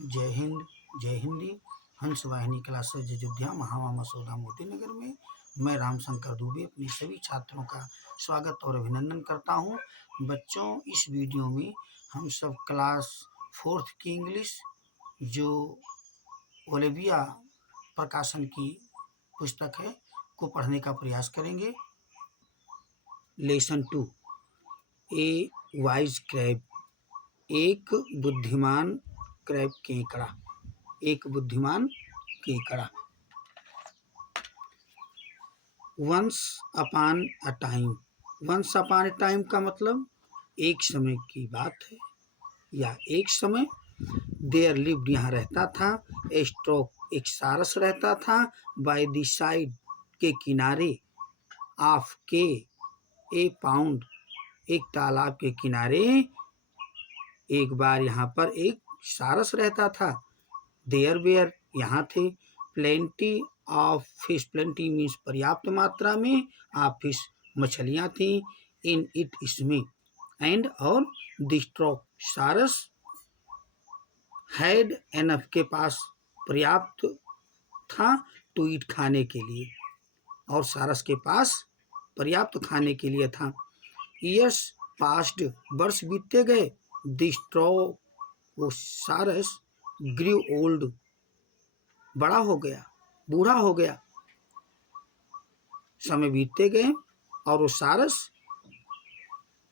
जय हिंद, जय हिंदी। हंस वाहिनी क्लासेज अयोध्या महावा मसौदा मोती नगर में मैं रामशंकर दुबे अपने सभी छात्रों का स्वागत और अभिनंदन करता हूं। बच्चों, इस वीडियो में हम सब क्लास 4th की इंग्लिश जो ओलिविया प्रकाशन की पुस्तक है को पढ़ने का प्रयास करेंगे। लेसन 2, ए वाइज क्रैब, एक बुद्धिमान क्रैब केकड़ा, एक बुद्धिमान केकड़ा। Once upon a time, once upon a time का मतलब एक समय की बात है या एक समय। देयर लिव्ड, यहाँ रहता था। ए स्ट्रोक, एक सारस रहता था। बाय द साइड, के किनारे। ऑफ, के। ए पाउंड, एक तालाब के किनारे एक बार यहाँ पर एक सारस रहता था। देयर वेयर, यहाँ थे। Plenty of fish, plenty means पर्याप्त मात्रा में, ऑफ फिश मछलियाँ थीं। इन इट, इसमें। एंड, और। द स्ट्रोक, सारस। हैड एनफ, के पास पर्याप्त था। टू ईट, खाने के लिए, और सारस के पास पर्याप्त खाने के लिए था। ईयर्स पास्ट, वर्ष बीतते गए। द स्ट्रोक, वो सारस। ग्रीव ओल्ड, बड़ा हो गया, बूढ़ा हो गया। समय बीतते गए और वो सारस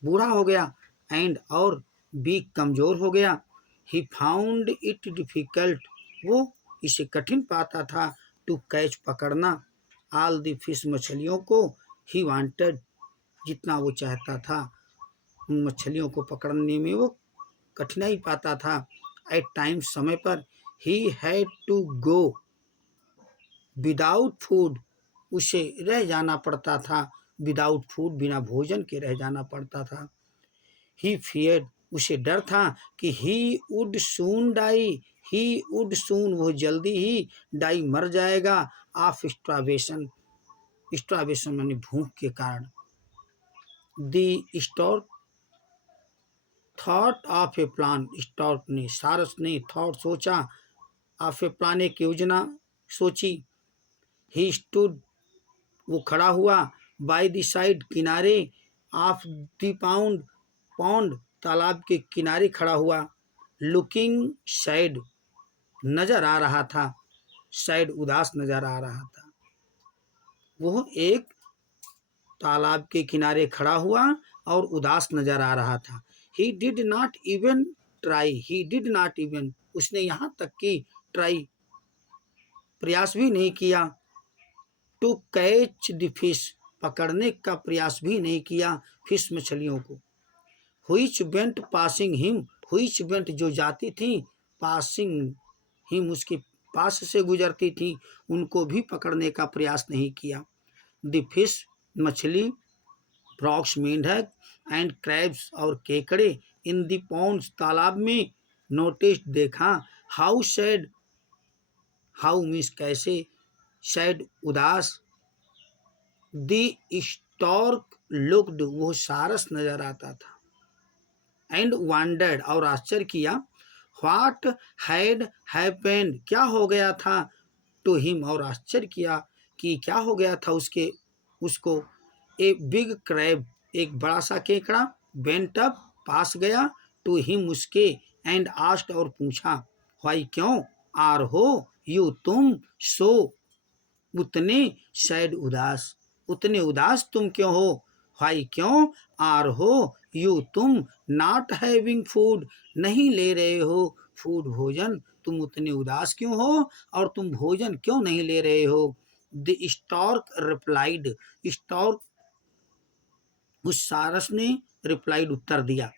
बूढ़ा हो गया। एंड, और। बी, कमजोर हो गया। ही फाउंड इट डिफिकल्ट, वो इसे कठिन पाता था। टू कैच, पकड़ना। ऑल द फिश, मछलियों को। ही वांटेड, जितना वो चाहता था उन मछलियों को पकड़ने में वो कठिनाई पाता था। एट टाइम, समय पर। He had to go without food, उसे रह जाना पड़ता था। विदाउट फूड, बिना भोजन के रह जाना पड़ता था। ही फियर्ड, उसे डर था कि he would soon die, he would soon, वो जल्दी ही। डाई, मर जाएगा। ऑफ स्टार्वेशन, स्टार्वेशन माने भूख के कारण। The stork thought of A plan, stork ने, सारस ने, थॉट सोचा, ऑफ ए प्लान, एक योजना सोची। ही स्टूड, वो खड़ा हुआ। बाय द साइड, किनारे। ऑफ द पाउंड, पौंड, तालाब के किनारे खड़ा हुआ। लुकिंग सैड, नजर आ रहा था। सैड, उदास नजर आ रहा था। वो एक तालाब के किनारे खड़ा हुआ और उदास नजर आ रहा था। He did not even try, he did not even, उसने यहाँ तक कि ट्राई, प्रयास भी नहीं किया। टू कैच द फिश, पकड़ने का प्रयास भी नहीं किया फिश, मछलियों को। Which went passing him, which went, जो जाती थी। पासिंग हिम, उसके पास से गुजरती थी, उनको भी पकड़ने का प्रयास नहीं किया। द फिश, मछली। फ्रॉग्स, मेंढक। एंड क्रैब्स, और केकड़े। इन द पॉन्ड्स, तालाब में। नोटिस, देखा। हाउ सैड, हाउ मीन्स कैसे, सैड, उदास। द स्टॉर्क लुक्ड, वो सारस नजर आता था। एंड वंडर्ड, और आश्चर्य किया। व्हाट हैड हैपेंड, क्या हो गया था। टू हिम, और आश्चर्य किया कि क्या हो गया था उसको। ए बिग क्रैब, एक बड़ा सा केकड़ा। वेंट अप, पास गया। टू हिम, उसके। एंड आस्क्ड, और पूछा। व्हाई, क्यों। आर हो, यू, तुम। सो, उतने। सैड, उदास, उतने उदास तुम क्यों हो। व्हाई, क्यों। आर हो, यू, तुम। नॉट हैविंग फूड, नहीं ले रहे हो फूड, भोजन। तुम उतने उदास क्यों हो और तुम भोजन क्यों नहीं ले रहे हो। द स्टॉर्क रिप्लाइड, स्टॉर्क, उस सारस ने रिप्लाइड, उत्तर दिया।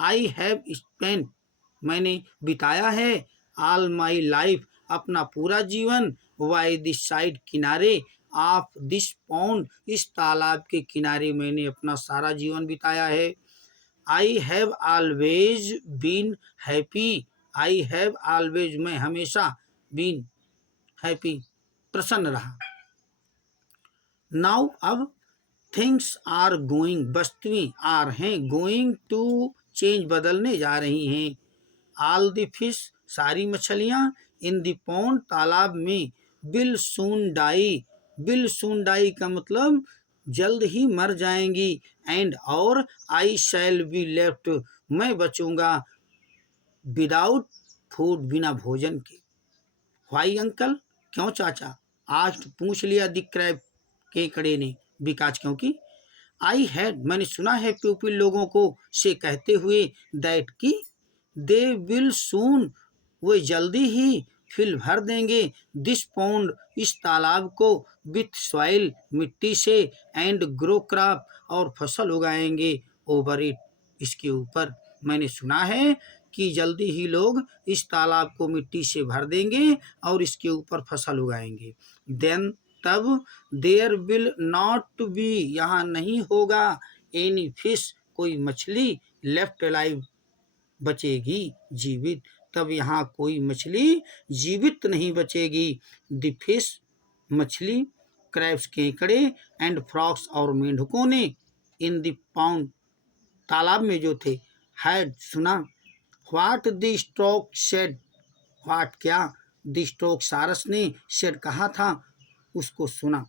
आई हैव स्पेंट, मैंने बिताया है। ऑल माई लाइफ, अपना पूरा जीवन। बाय दिस साइड, किनारे। ऑफ दिस पॉन्ड, इस तालाब के किनारे मैंने अपना सारा जीवन बिताया है। I have always been happy, I have always, मैं हमेशा। बीन, हैप्पी, प्रसन्न रहा। नाउ, अब। थिंग्स आर गोइंग, वस्तुएं। आर हैं, गोइंग टू चेंज, बदलने जा रही हैं। ऑल द फिश, सारी मछलियाँ इन द पॉन्ड तालाब में will soon die. Will soon die का मतलब जल्द ही मर जाएंगी। एंड और आई शैल बी लेफ्ट मैं बचूंगा विदाउट फूड बिना भोजन के। वाई अंकल क्यों चाचा? आज पूछ लिया द क्रैब केकड़े ने। बिकॉज क्योंकि आई हैड मैंने सुना है प्यूपिल लोगों को से कहते हुए दैट की दे विल सून वे जल्दी ही फिल भर देंगे दिस पॉन्ड इस तालाब को विथ सॉइल मिट्टी से एंड ग्रो क्रॉप और फसल उगाएंगे ओवर इट इसके ऊपर। मैंने सुना है कि जल्दी ही लोग इस तालाब को मिट्टी से भर देंगे और इसके ऊपर फसल उगाएंगे। देन तब देयर विल नॉट बी यहाँ नहीं होगा एनी फिश कोई मछली लेफ्ट अलाइव बचेगी जीवित। तब यहाँ कोई मछली जीवित नहीं बचेगी। द फिश मछली क्रैब्स केकड़े एंड फ्रॉक्स और मेंढकों ने इन द पाउंड तालाब में जो थे हैड सुना what the stroke said what क्या द स्ट्रोक सारस ने सेड कहा था उसको सुना।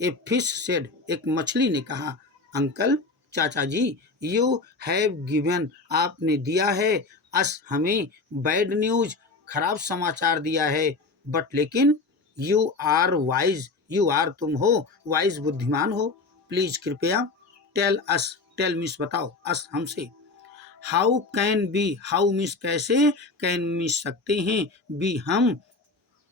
ए फिश सेड एक मछली ने कहा अंकल चाचा जी यू हैव गिवन आपने दिया है अस हमें बैड न्यूज खराब समाचार दिया है बट लेकिन you are wise you are तुम हो वाइज बुद्धिमान हो प्लीज कृपया टेल अस टेल मीन्स बताओ अस हमसे how can be how means कैसे कैन मीन्स सकते हैं बी हम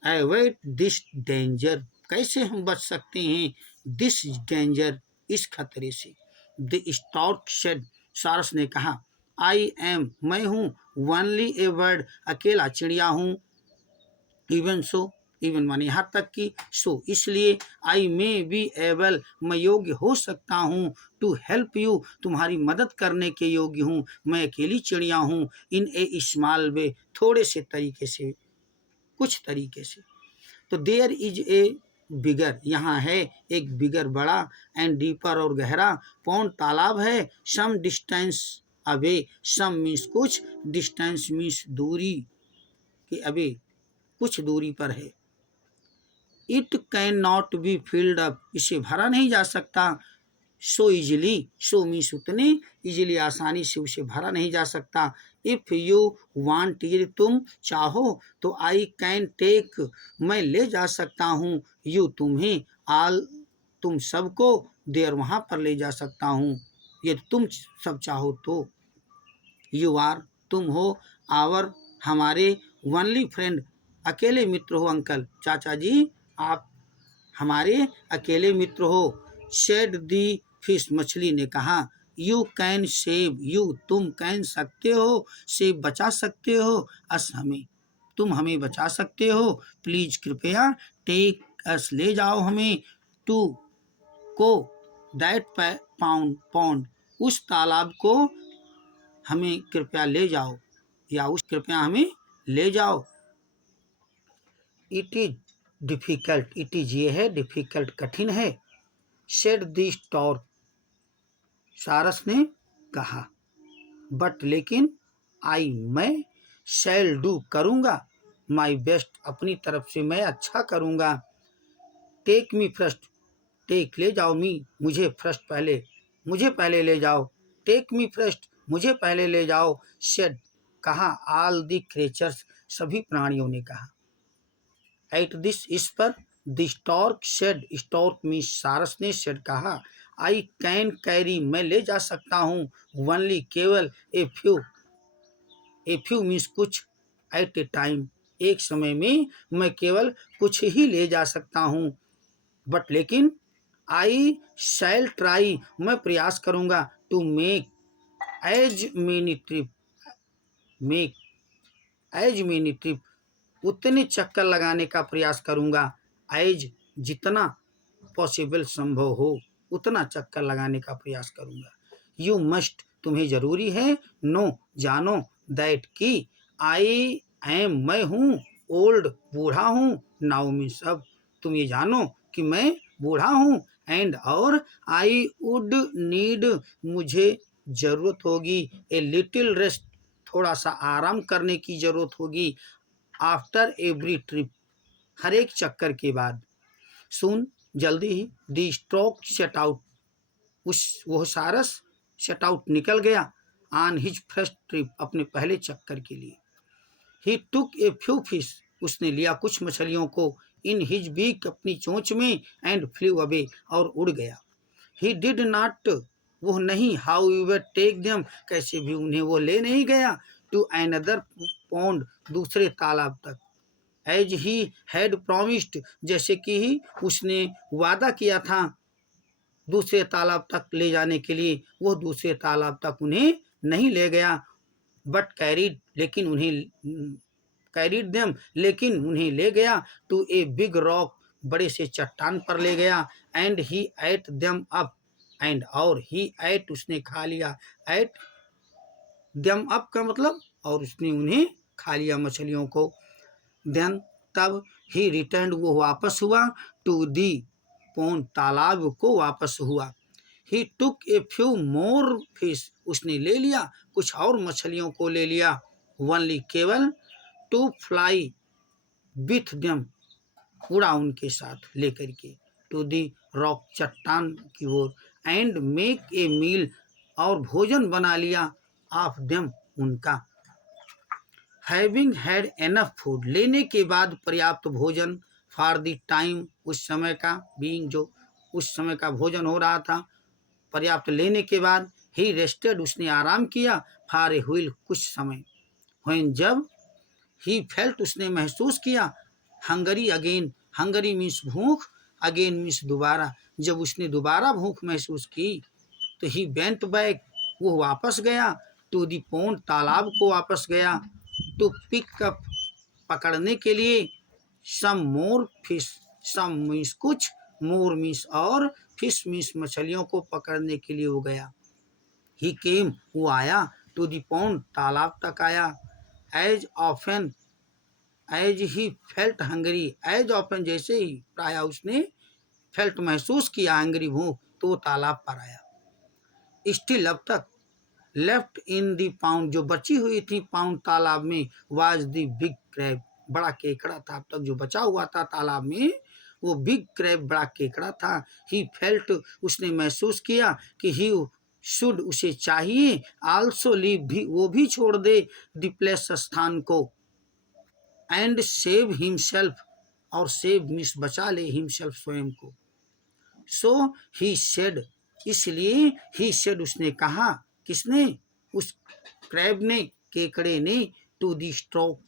अवॉइड दिस डेंजर कैसे हम बच सकते हैं दिस डेंजर इस खतरे से। द स्टॉर्क सेड सारस ने कहा आई एम मैं हूँ ओनली ए बर्ड अकेला चिड़िया हूँ इवन सो इवन माने यहाँ तक कि सो इसलिए आई मे बी एबल मैं योग्य हो सकता हूँ टू हेल्प यू तुम्हारी मदद करने के योग्य हूँ मैं अकेली चिड़िया हूँ इन ए स्मॉल वे थोड़े से तरीके से कुछ तरीके से। तो देयर इज ए बिगर यहाँ है एक बिगर बड़ा एंड डीपर और गहरा पॉन्ड तालाब है some distance away some means कुछ डिस्टेंस मीन्स दूरी कि अवे कुछ दूरी पर है। It can not be filled up इसे भरा नहीं जा सकता सो इजिली सो मीन्स उतने इजिली आसानी से उसे भरा नहीं जा सकता। इफ़ यू वांट यदि तुम चाहो तो आई कैन टेक मैं ले जा सकता हूँ यू तुम्हें आल तुम सबको देर वहाँ पर ले जा सकता हूँ यदि तुम सब चाहो तो। यू आर तुम हो आवर हमारे ओनली फ्रेंड अकेले मित्र हो अंकल चाचा जी आप हमारे अकेले मित्र हो। शेड दी फिश मछली ने कहा यू कैन सेव यू तुम कैन सकते हो सेव बचा सकते हो अस हमें तुम हमें बचा सकते हो प्लीज कृपया टेक अस ले जाओ हमें टू को दैट पाउंड पॉन्ड उस तालाब को हमें कृपया ले जाओ या उस कृपया हमें ले जाओ। It is difficult it is ये है डिफ़िकल्ट कठिन है। सेड द स्टॉर्क सारस ने कहा बट लेकिन आई मैं शैल डू करूँगा माई बेस्ट अपनी तरफ से मैं अच्छा करूँगा। टेक मी फर्स्ट टेक ले जाओ मी मुझे पहले ले जाओ टेक मी फर्स्ट मुझे पहले ले जाओ। सेड कहा ऑल द क्रिएचर्स सभी प्राणियों ने कहा। एट दिस इस पर the stork said stork means सारस ने सेड कहा आई कैन कैरी मैं ले जा सकता हूँ ओनली केवल ए फ्यू मीन्स कुछ एट ए टाइम एक समय में मैं केवल कुछ ही ले जा सकता हूँ बट लेकिन आई शैल ट्राई मैं प्रयास करूँगा to make as many trip उतने चक्कर लगाने का प्रयास करूँगा एज जितना पॉसिबल संभव हो उतना चक्कर लगाने का प्रयास करूँगा। यू मस्ट तुम्हें ज़रूरी है नो जानो दैट कि आई एम मैं हूँ ओल्ड बूढ़ा हूँ नाउ मीन्स अब तुम ये जानो कि मैं बूढ़ा हूँ एंड और आई वुड नीड मुझे ज़रूरत होगी ए लिटिल रेस्ट थोड़ा सा आराम करने की ज़रूरत होगी आफ्टर एवरी ट्रिप, हर एक चक्कर के बाद। सून, जल्दी ही, द स्ट्रोक सेट आउट, वह सारस सेट आउट निकल गया ऑन हिज फर्स्ट ट्रिप, अपने पहले चक्कर के लिए। ही टुक ए फ्यू फिश, उसने लिया कुछ मछलियों को, इन हिज बीक, अपनी चोंच में, एंड फ्लू अवे, और उड़ गया। ही डिड नॉट, वह नहीं, हाउ एवर टेक देम, कैसे भी उन्हें वो ले नहीं गया, टू अनदर पॉन्ड, दूसरे तालाब तक, एज ही हैड प्रॉमिस्ड, जैसे कि ही उसने वादा किया था दूसरे तालाब तक ले जाने के लिए, वो दूसरे तालाब तक उन्हें नहीं ले गया। बट कैरीड, लेकिन उन्हें कैरीड देम, लेकिन उन्हें ले गया टू ए बिग रॉक, बड़े से चट्टान पर ले गया। And he at them up, and और ही एट, उसने खा लिया, एट देम अप का मतलब, और उसने उन्हें खा लिया मछलियों को। देन, तब, ही रिटर्न, वो वापस हुआ, टू दी पोंड, तालाब को वापस हुआ। ही टुक ए फ्यू मोर फिश, उसने ले लिया कुछ और मछलियों को ले लिया। ओनली, केवल, टू फ्लाई विथ देम, उड़ा उनके साथ लेकर के, टू दी रॉक, चट्टान की ओर, एंड मेक ए मील, और भोजन बना लिया, ऑफ देम, उनका। हैविंग हैड एनफ फूड, लेने के बाद पर्याप्त भोजन, फॉर द टाइम, उस समय का, बीइंग, जो उस समय का भोजन हो रहा था, पर्याप्त लेने के बाद। ही रेस्टेड, उसने आराम किया, फॉर ए व्हील, कुछ समय। व्हेन, जब, ही फेल्ट, उसने महसूस किया, हंगरी अगेन, हंगरी मीन्स भूख, अगेन मीन्स दोबारा, जब उसने दोबारा भूख महसूस की, तो ही वेंट बैक, वो वापस गया, टू दी पोंड, तालाब को वापस गया, टू पिक अप, पकड़ने के लिए, सम मोर फिश, सम मीन्स कुछ, मोर मीन्स और, फिश मीन्स मछलियों को पकड़ने के लिए वो गया। ही केम, वो आया, टू दी पोंड, तालाब तक आया। As often, as he felt hungry, as often, जैसे ही, प्राय उसने फेल्ट, महसूस किया, हंगरी, भूख, तो वो तालाब पर आया। स्टिल, अब तक, लेफ्ट इन दी पाउंड, जो बची हुई थी पाउंड तालाब में, वाज दी बिग क्रैब, बड़ा केकड़ा था, अब तक जो बचा हुआ था तालाब में, वो बिग क्रैब, बड़ा केकड़ा था। ही फेल्ट, उसने महसूस किया कि ही शुड, उसे चाहिए, आल्सो लीव, भी, वो भी छोड़ दे, द प्लेस, स्थान को, एंड सेव हिमसेल्फ, और सेव मीन्स बचा ले, हिमसेल्फ, स्वयं को। सो ही सेड, इसलिए, ही सेड, उसने कहा, किसने, उस क्रैब ने, केकड़े ने, to the stroke,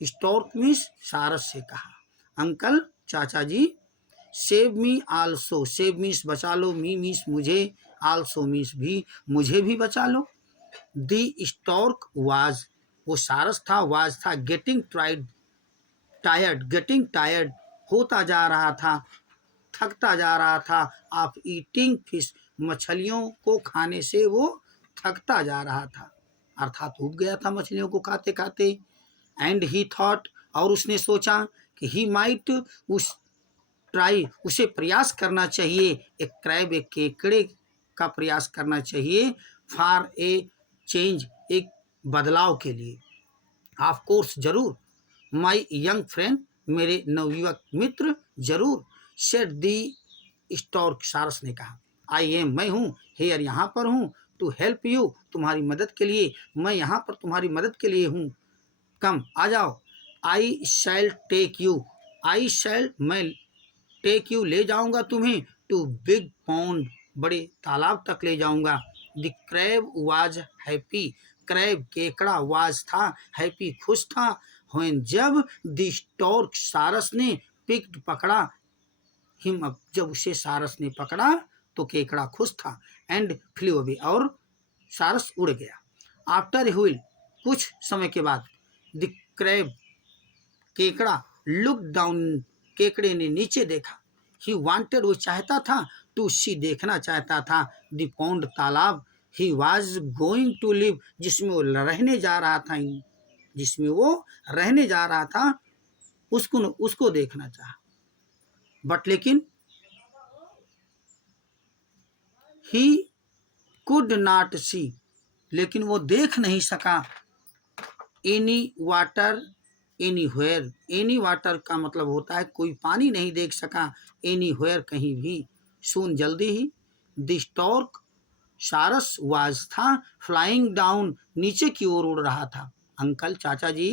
stork means सारस से कहा, अंकल, चाचा जी, save me also, save means बचा लो, मी मीन्स मुझे, आल्सो मीन्स भी, मुझे भी बचा लो। दी स्टोर्क वाज, वो सारस था, वाज था, गेटिंग टायर्ड, गेटिंग टायर्ड, होता जा रहा था, थकता जा रहा था, ऑफ ईटिंग फिश, मछलियों को खाने से वो थकता जा रहा था, अर्थात ऊब गया था मछलियों को खाते खाते। एंड ही थॉट, और उसने सोचा कि ही माइट, उस ट्राई, उसे प्रयास करना चाहिए, एक क्रैब, एक केकड़े का प्रयास करना चाहिए, फॉर ए चेंज, एक बदलाव के लिए। ऑफ कोर्स, जरूर, माई यंग फ्रेंड, मेरे नवयुवक मित्र, जरूर, सेड दी स्टॉर्क, सारस ने कहा, आई एम, मैं हूँ, हेयर, यहाँ पर हूँ, टू हेल्प यू, तुम्हारी मदद के लिए, मैं यहाँ पर तुम्हारी मदद के लिए हूँ, कम, आ जाओ। आई शैल टेक यू, आई शैल, मैं, टेक यू, ले जाऊंगा तुम्हें, टू बिग पॉन्ड, बड़े तालाब तक ले जाऊंगा। The crab was happy, crab, केकड़ा, वाज था, हैप्पी, खुश था, व्हेन, जब, द स्टॉर्क, सारस ने, पिक्ड, पकड़ा, हिम अप, जब उसे सारस ने पकड़ा, तो केकड़ा खुश था, एंड फ्लू अवे, और सारस उड़ गया। आफ्टर व्हील, कुछ समय के बाद, द क्रैब, केकड़ा, लुक डाउन, केकड़े ने नीचे देखा, ही वांटेड, वो चाहता था, टू सी, देखना चाहता था, द पॉन्ड, तालाब, he was going to live, जिसमें वो रहने जा रहा था, जिसमें वो रहने जा रहा था, उसको देखना चाहा। बट लेकिन, ही कुड नॉट सी, लेकिन वो देख नहीं सका any water anywhere. Any water का मतलब होता है कोई पानी नहीं देख सका, एनीवेयर कहीं भी। सून जल्दी ही, द स्टॉर्क सारस वाज था फ्लाइंग डाउन, नीचे की ओर उड़ रहा था। अंकल चाचा जी,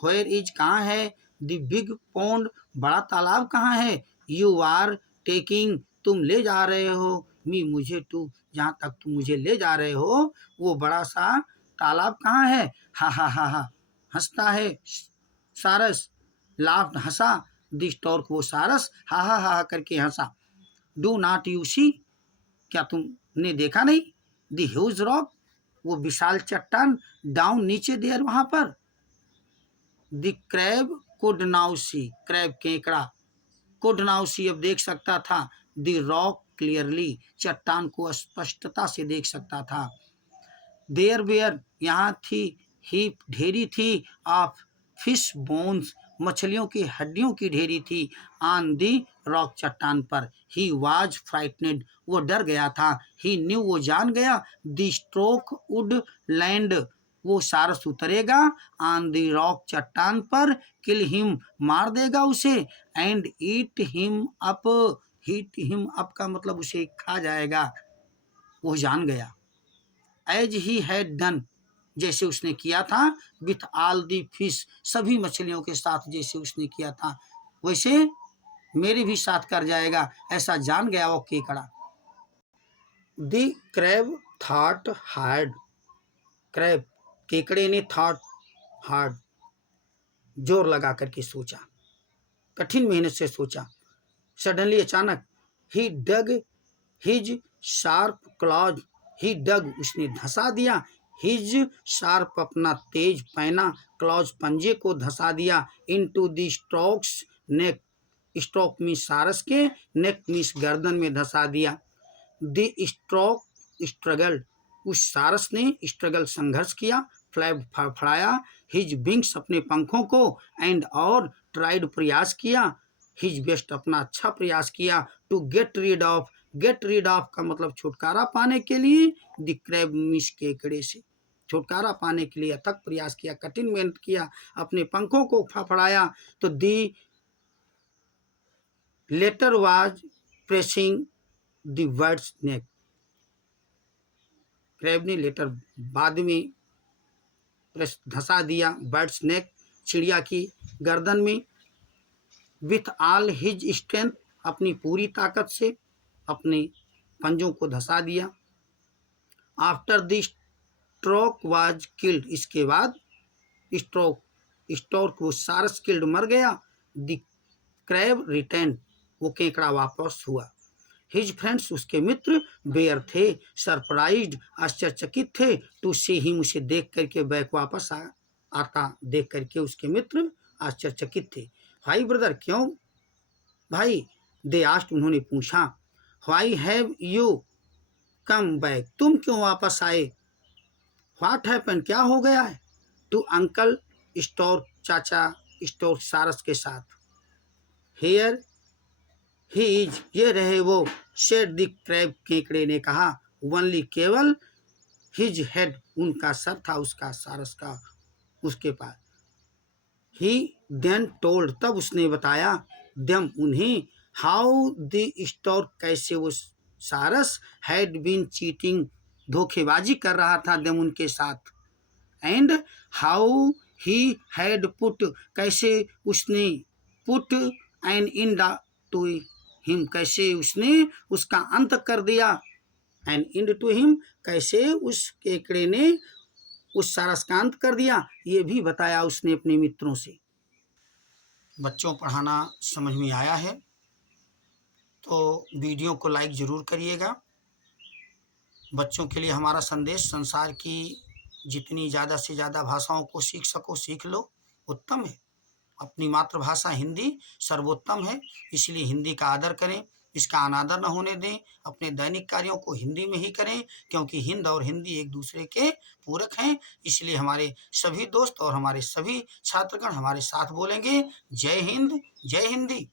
वेयर इज कहाँ है, द बिग पॉन्ड बड़ा तालाब कहाँ है, यू आर टेकिंग तुम ले जा रहे हो, मी मुझे टू जहाँ तक तुम मुझे ले जा रहे हो वो बड़ा सा तालाब कहाँ है। हा हा हा हा, हंसता है सारस, लाफ्ड हंसा, द स्टॉर्क वो सारस हा हा हा करके हंसा। डू नॉट यू सी क्या तुमने देखा नहीं, द ह्यूज रॉक वो विशाल चट्टान, डाउन नीचे देर वहां पर। The crab could now see, crab केकड़ा, कुड नाउ सी अब देख सकता था, द रॉक क्लियरली चट्टान को स्पष्टता से देख सकता था। देयर वेयर यहाँ थी, हीप ढेरी थी, ऑफ फिश बोन्स मछलियों की हड्डियों की ढेरी थी, ऑन दी रॉक चट्टान पर। ही वाज फ्राइटनेड वो डर गया था, ही न्यू वो जान गया, द स्ट्रोक वुड लैंड वो सारस उतरेगा, ऑन द रॉक चट्टान पर, किल हिम मार देगा उसे, and eat him up, heat him up का मतलब उसे खा जाएगा। वो जान गया। एज ही हैड डन जैसे उसने किया था, विथ ऑल दी फिश सभी मछलियों के साथ जैसे उसने किया था वैसे मेरे भी साथ कर जाएगा, ऐसा जान गया वो केकड़ा। The crab thought hard, crab केकड़े ने थॉट हार्ड जोर लगा करके सोचा, कठिन मेहनत से सोचा। सडनली अचानक, ही डग हिज शार्प क्लॉज, ही डग उसने धंसा दिया, हिज शार्प अपना तेज पैना, क्लॉज पंजे को धंसा दिया, into the stocks neck, stock means सारस के, नेक मीन्स गर्दन में धंसा दिया। द स्टॉक स्ट्रगल उस सारस ने स्ट्रगल संघर्ष किया, फ्लैप फड़फड़ाया, हिज विंग्स अपने पंखों को, एंड और ट्राइड प्रयास किया, हिज बेस्ट अपना अच्छा प्रयास किया, to get rid of, get rid of का मतलब छुटकारा पाने के लिए, द क्रैब मिस केकड़े से छुटकारा पाने के लिए अथक प्रयास किया, कठिन मेहनत किया, अपने पंखों को फड़फड़ाया। तो the later was pressing the bird's neck, crab ने लेटर बाद में धंसा दिया बर्ड्स नेक चिड़िया की गर्दन में, विथ ऑल हिज स्ट्रेंथ अपनी पूरी ताकत से अपने पंजों को धंसा दिया। After the stroke was killed इसके बाद स्टॉर्क वो सारस किल्ड मर गया, द क्रैब रिटर्न वो केकड़ा वापस हुआ। हिज फ्रेंड्स उसके मित्र बेयर थे, सरप्राइज्ड आश्चर्यचकित थे, टू सी हिम उसे देख करके बैक वापस आता देख करके उसके मित्र आश्चर्यचकित थे। भाई ब्रदर क्यों भाई, दे आस्ट उन्होंने पूछा, why have you come back तुम क्यों वापस आए, व्हाट हैपन क्या हो गया है, टू अंकल स्टॉर्क चाचा स्टॉर्क सारस के साथ, हियर ही इज ये रहे वो, सेड द क्रैब केकड़े ने कहा, ओनली केवल, हिज हेड उनका सर था उसका सारस का उसके पास, ही देन टोल्ड तब उसने बताया, देम उन्हें, हाउ द स्टॉर्क कैसे वो सारस हैड बीन चीटिंग धोखेबाजी कर रहा था देम उनके साथ, and how he had put कैसे उसने put an end to him कैसे उसने उसका अंत कर दिया, एन इंड टू हिम कैसे उस केकड़े ने उस सारस का अंत कर दिया, ये भी बताया उसने अपने मित्रों से। बच्चों पढ़ाना समझ में आया है तो वीडियो को लाइक ज़रूर करिएगा। बच्चों के लिए हमारा संदेश, संसार की जितनी ज़्यादा से ज़्यादा भाषाओं को सीख सको सीख लो, उत्तम है। अपनी मातृभाषा हिंदी सर्वोत्तम है, इसलिए हिंदी का आदर करें, इसका अनादर न होने दें। अपने दैनिक कार्यों को हिंदी में ही करें क्योंकि हिंद और हिंदी एक दूसरे के पूरक हैं। इसलिए हमारे सभी दोस्त और हमारे सभी छात्रगण हमारे साथ बोलेंगे, जय हिंद जय हिंदी।